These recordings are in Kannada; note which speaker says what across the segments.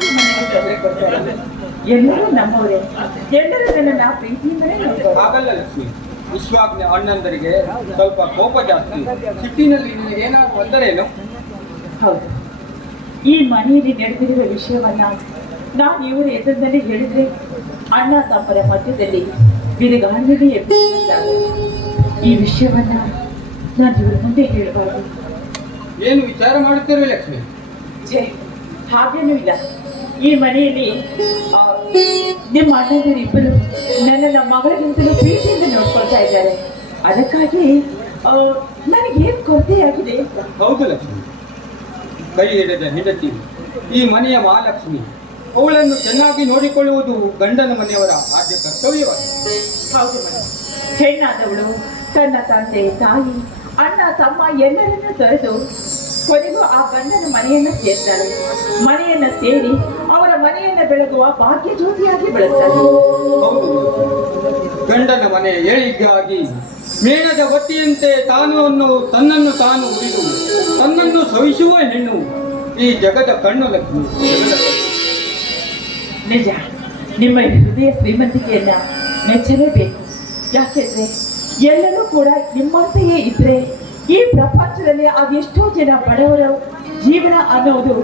Speaker 1: ನನ್ಗೆ ಯಾರು ಮನೆಗೆ ತೊಂದರೆ ಕೊಡ್ತಾರೆ ಎಲ್ಲರೂ ನಮ್ಮವರೇ. ಎಲ್ಲರೂ ನನ್ನ ಪ್ರೀತಿಯಿಂದಲೇ
Speaker 2: ಹಾಗಲ್ಲ ವಿಶ್ವಾಜ್ಞ ಅಣ್ಣಂದರಿಗೆ ಸ್ವಲ್ಪ ಕೋಪ ಜಾಸ್ತಿ. ಸಿಟ್ಟಿನಲ್ಲಿ ನಿನಗೆ ಏನಾದ್ರು ಬಂದರೇನು
Speaker 1: ಹೌದು. ಈ ಮನೆಯಲ್ಲಿ ನಡೆದಿರುವ ವಿಷಯವನ್ನ ನಾನು ಇವರ ಎದುರಿನಲ್ಲಿ ಹೇಳಿದ್ರೆ ಅಣ್ಣ ತಮ್ಮರ ಮಧ್ಯದಲ್ಲಿ ಬಿರುಗಾಳಿಯಲ್ಲಿ ಈ ವಿಷಯವನ್ನ ನಾನು ಇವ್ರ ಮುಂದೆ ಹೇಳಬಾರ್ದು.
Speaker 2: ಏನು ವಿಚಾರ ಮಾಡುತ್ತೀರಿ ಲಕ್ಷ್ಮಿ?
Speaker 1: ಛೇ ಹಾಗೇನೂ ಇಲ್ಲ. ಈ ಮನೆಯಲ್ಲಿ ನಿಮ್ಮ ಅಣ್ಣಂದಿರು ಇಬ್ಬರು ನನ್ನ ಮಗಳಿಗಿಂತಲೂ ಪ್ರೀತಿಯಿಂದ ನೋಡ್ಕೊಳ್ತಾ ಇದ್ದಾರೆ. ಅದಕ್ಕಾಗಿ ನನಗೇನು ಕೊರತೆಯಾಗಿದೆ?
Speaker 2: ಹೌದು ಲಕ್ಷ್ಮಿ. ಕೈ ಹಿಡಿದ ಹೆಂಡತಿ ಈ ಮನೆಯ ಮಹಾಲಕ್ಷ್ಮಿ ಅವಳನ್ನು ಚೆನ್ನಾಗಿ ನೋಡಿಕೊಳ್ಳುವುದು ಗಂಡನ ಮನೆಯವರ ಆದ್ಯ ಕರ್ತವ್ಯವಾಗಿದೆ.
Speaker 1: ಹೌದು ಹೆಣ್ಣಾದವಳು ತನ್ನ ತಂದೆ ತಾಯಿ ಅಣ್ಣ ತಮ್ಮ ಎಲ್ಲರನ್ನೂ ತೊರೆದು ಕೊನೆಗೂ ಆ ಗಂಡನ ಮನೆಯನ್ನು ಸೇರ್ತಾಳೆ ಮನೆಯನ್ನು ಸೇರಿ ಅವರ ಮನೆಯನ್ನ ಬೆಳಗುವ ಭಾಗ್ಯ ಜ್ಯೋತಿಯಾಗಿ
Speaker 2: ಬೆಳಗ್ತಾರೆ ಗಂಡನ ಮನೆ ಏಳಿಗಾಗಿ ಮೇಣದ ಬತ್ತಿಯಂತೆ ತಾನು ಅನ್ನು ತನ್ನನ್ನು ತಾನು ಉಳಿದು ತನ್ನನ್ನು ಸವಿಸುವ ಹೆಣ್ಣು ಈ ಜಗದ ಕಣ್ಣು ಲಕ್ಷ್ಮಿ.
Speaker 1: ನಿಜ ನಿಮ್ಮ ಹೃದಯ ಶ್ರೀಮಂತಿಕೆಯನ್ನ ಮೆಚ್ಚಲೇಬೇಕು. ಯಾಕೆಂದ್ರೆ ಎಲ್ಲರೂ ಕೂಡ ನಿಮ್ಮಂತೆಯೇ ಇದ್ರೆ ಈ ಪ್ರಪಂಚದಲ್ಲಿ ಅದೆಷ್ಟೋ ಜನ ಬಡವರ ಜೀವನ ಅನ್ನೋದು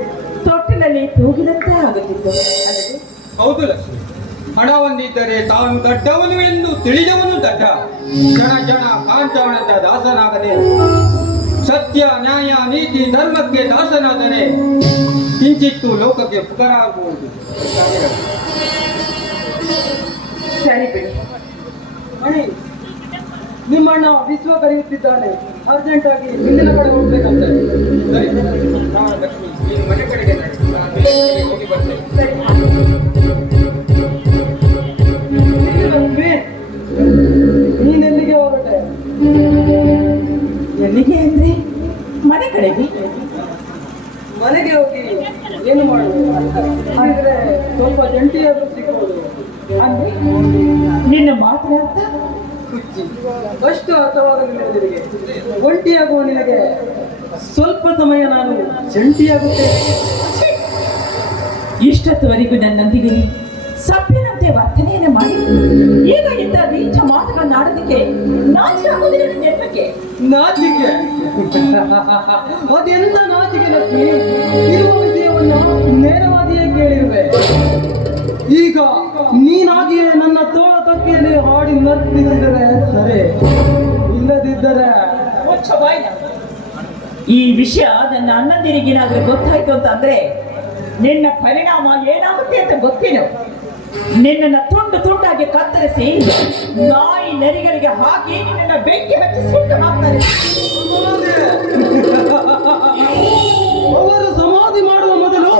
Speaker 1: ತೊಟ್ಟಿಲಲ್ಲಿ ತೂಗಿದಂತೆ ಆಗುತ್ತಿತ್ತು. ಅಲ್ಲದೆ
Speaker 2: ಹೌದು ಲಕ್ಷ್ಮಿ. ಹಣವನ್ನಿದ್ದರೆ ತಾನು ದಡ್ಡವನು ಎಂದು ತಿಳಿದವನು ದಡ್ಡ. ಜನ ಜನ ಕಾಂಚವನದ ದಾಸನಾಗದೆ ಸತ್ಯ ನ್ಯಾಯ ನೀತಿ ಧರ್ಮಕ್ಕೆ ದಾಸನಾದರೆ ಕಿಂಚಿತ್ತು ಲೋಕಕ್ಕೆ ಪುಕರಾಗುವುದು.
Speaker 1: ಸರಿ ಬಿಡಿ.
Speaker 3: ಮಣಿ ನಿಮ್ಮಣ್ಣ ವಿಶ್ವ ಕರೆಯುತ್ತಿದ್ದಾನೆ ಅರ್ಜೆಂಟ್ ಆಗಿ ಹಿಂದಿನ ಕಡೆ ಹೋಗ್ಬೇಕಂತೆ.
Speaker 2: ಸರಿ. ನಾನು ಲಕ್ಷ್ಮಿ ಕಡೆಗೆ
Speaker 3: ಮನೆಗೆ ಹೋಗಿ ಏನು ಮಾಡುದು? ಹಾಗಿದ್ರೆ ಸ್ವಲ್ಪ ಜಂಟಿಯಾದ್ರೂ ಸಿಗ್ಬೋದು.
Speaker 1: ನಿನ್ನ ಮಾತ್ರ
Speaker 3: ಹುಚ್ಚಿ ಅಷ್ಟು ಅರ್ಥವಾಗಲಿಲ್ಲ ನಿನಗೆ. ಒಂಟಿಯಾಗುವ ನಿನಗೆ ಸ್ವಲ್ಪ ಸಮಯ ನಾನು ಜಂಟಿಯಾಗುತ್ತೇನೆ
Speaker 1: ಇಷ್ಟತ್ವರೆಗೂ ನನ್ನೊಂದಿಗೆ ಸಭ್ಯನಂತೆ ವರ್ತನೆಯನ್ನು ಮಾಡಿ. ಈಗ ಇದ್ದ ನೀಚ ನಾಚಿ ಆಗೋದಿಲ್ಲ ನನ್ನ ನೆನಪಿಗೆ
Speaker 3: ನಾಚಿಕೆ. ಅದೆಂತ ನಾಚಿಕೆ ಲಕ್ಷ್ಮಿ? ಇರುವ ವಿಷಯವನ್ನ ನೇರವಾಗಿಯೇ ಕೇಳಿರುವೆ. ಈಗ ನೀನಾಗಿಯೇ ನನ್ನ ತೋಳ ತಕ್ಕೆಯಲ್ಲಿ ಹಾಡಿ ನರ್ತಿಸಿದರೆ ಸರಿ. ಇಲ್ಲದಿದ್ದರೆ
Speaker 1: ಈ ವಿಷಯ ನನ್ನ ಅಣ್ಣಂದಿರಿಗೇನಾದ್ರೂ ಗೊತ್ತಾಯ್ತು ಅಂತಂದ್ರೆ ನಿನ್ನ ಪರಿಣಾಮ ಏನಾಗುತ್ತೆ ಅಂತ ಗೊತ್ತೇನು. ನಿನ್ನನ್ನ ತುಂಡು ತುಂಡಾಗಿ ಕತ್ತರಿಸಿ ನಾಯಿ ನರಿಗಳಿಗೆ ಹಾಕಿ ನಿನ್ನ ಬೆಂಕಿ ಹಚ್ಚಿ ಸುಟ್ಟು ಹಾಕ್ತಾರೆ.
Speaker 3: ಅವರು ಸಮಾಧಿ ಮಾಡುವ ಮೊದಲು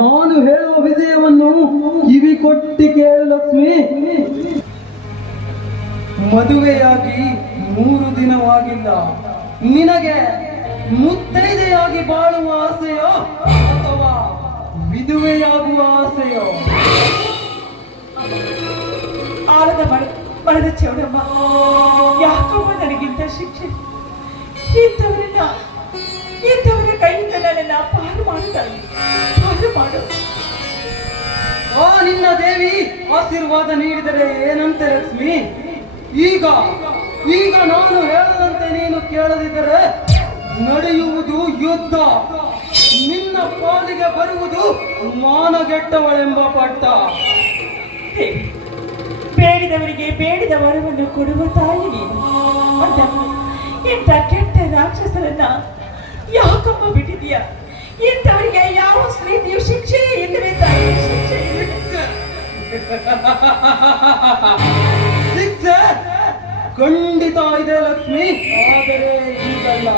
Speaker 3: ನಾನು ಹೇಳುವ ವಿಜಯವನ್ನು ಕಿವಿ ಕೊಟ್ಟಿ ಕೇಳು ಲಕ್ಷ್ಮಿ. ಮದುವೆಯಾಗಿ ಮೂರು ದಿನವಾಗಿಲ್ಲ. ನಿನಗೆ ಮುತ್ತೈದೆಯಾಗಿ ಬಾಳುವ ಆಸೆಯೋ ಅಥವಾ ವಿಧುವೆಯಾಗುವ ಆಸೆಯೋ?
Speaker 1: ಆಲದ ಮಳೆ ಮಳೆದ ಚೌಡಮ್ಮ. ಯಾಕಮ್ಮ ನನಗಿಂತ ಶಿಕ್ಷೆ? ಇಂಥವರನ್ನ ಇಂಥವರ ಕೈಯಿಂದ ನನ್ನನ್ನ ಪಾರು ಮಾಡುತ್ತಾನೆ ಪಾರು ಮಾಡು.
Speaker 3: ಆ ನಿನ್ನ ದೇವಿ ಆಶೀರ್ವಾದ ನೀಡಿದರೆ ಏನಂತೆ ಲಕ್ಷ್ಮಿ? ಈಗ ಈಗ ನಾನು ಹೇಳದಂತೆ ನೀನು ಕೇಳದಿದ್ದರೆ ನಡೆಯುವುದು ಯುದ್ಧ. ನಿನ್ನ ಪಾಲಿಗೆ ಬರುವುದು ಮಾನಗೆಟ್ಟವಳೆಂಬ ಪಟ್ಟ.
Speaker 1: ಬೇಡಿದವರಿಗೆ ಬೇಡಿದ ವರವನ್ನು ಕೊಡುವ ತಾಯಿ ಅಂತ ಇಂಥ ಕೆಟ್ಟ ರಾಕ್ಷಸರನ್ನ ಯಾಕಮ್ಮ ಬಿಟ್ಟಿದೀಯ ಇಂಥವರಿಗೆ ಯಾವ ಸ್ನೇಹಿತಿಯು ಶಿಕ್ಷೆ ಇಲ್ಲವೇ ತಾಯಿ? ಶಿಕ್ಷೆ?
Speaker 3: ಶಿಕ್ಷೆ? ಖಂಡಿತ ಇದೆ ಲಕ್ಷ್ಮಿ. ಆದರೆ ಈಗಲ್ಲ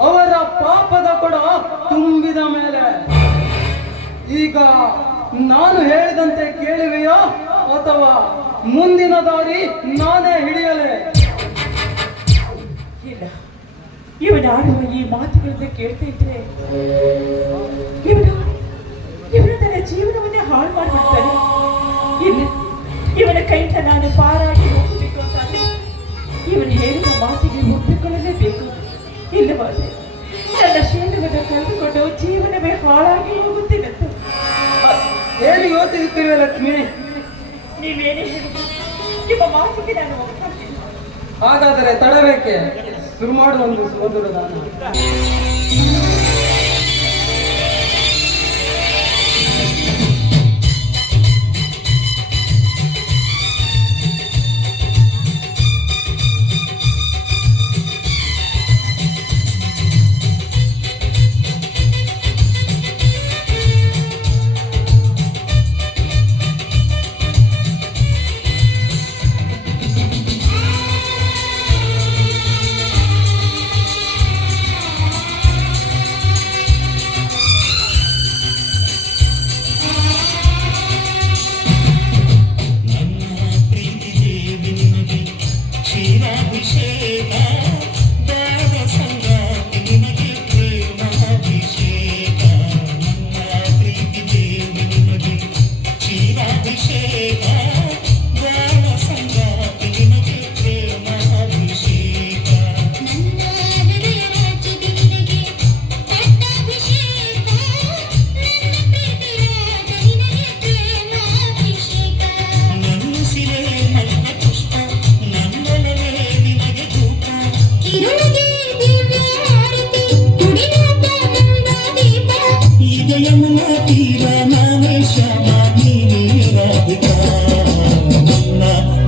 Speaker 3: ಅವರ ಪಾಪದ ಕೊಡ ತುಂಬಿದ ಮೇಲೆ ಈಗ ನಾನು ಹೇಳಿದಂತೆ ಕೇಳುವೆಯೋ ಅಥವಾ ಮುಂದಿನ ದಾರಿ ನಾನೇ ಹಿಡಿಯಲೇ?
Speaker 1: ಇಲ್ಲ. ಈ ಮಾತುಗಳನ್ನ ಕೇಳ್ತಾ ಇದ್ರೆ ಇವನ ತನ್ನ ಜೀವನವನ್ನೇ ಹಾಳು ಮಾಡಿಬಿಡ್ತಾನೆ. ಇವನ ಕೈಯಿಂದ ನಾನು ಪಾರಾಗಿ ಹೋಗಬೇಕು ಅಂತಾನೆ ಇವನು ಹೇಳಿದ ಮಾತಿಗೆ ಒಪ್ಪಿಕೊಳ್ಳಲೇಬೇಕು. ಇಲ್ಲವಾದ್ರೆ ನನ್ನ ಶೀಲವನ್ನು ಕಳೆದುಕೊಂಡ ಏನು ಯೋಚಿಸುತ್ತಿರುವ ಲಕ್ಷ್ಮಿ.
Speaker 3: ಹಾಗಾದರೆ ತಡಬೇಕೆ? ಶುರು ಮಾಡುವ ಒಂದು
Speaker 4: ಒಂದು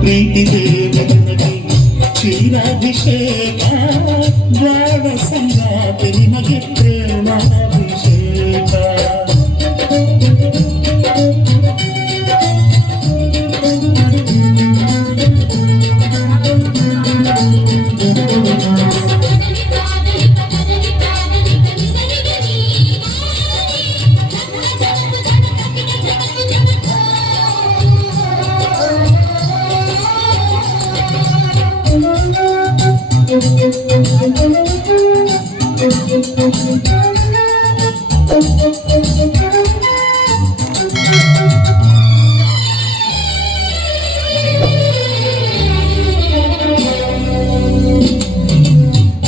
Speaker 4: నీటి దేవనటి క్షీరాభిషేక ద్వార సంగాతి నిమగి ప్రేమాభిషేక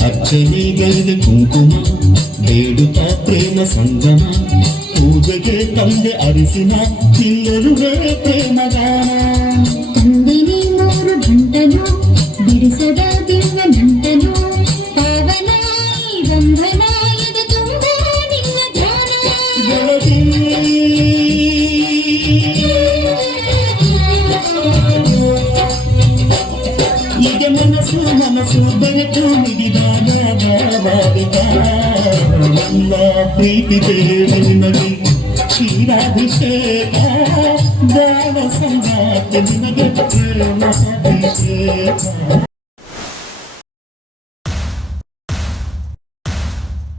Speaker 5: ಅರ್ಚನೆಗಳಿಗೆ ಕುಂಕುಮ ಬೇಡುತ್ತಾ ಪ್ರೇಮ ಸಂಗಮ ಪೂಜೆಗೆ ತಂದೆ ಅರಿಸಿನ ತಿನ್ನರುವೆ ನನ್ನ ಪ್ರೀತಿ ದೇವ ನಿನಗೆ ಕ್ಷೀರಾಭಿಷೇಕ ದಾನ ಸಂಗಾತಿ ನಿನಗೆ ಪ್ರೇಮಾಭಿಷೇಕ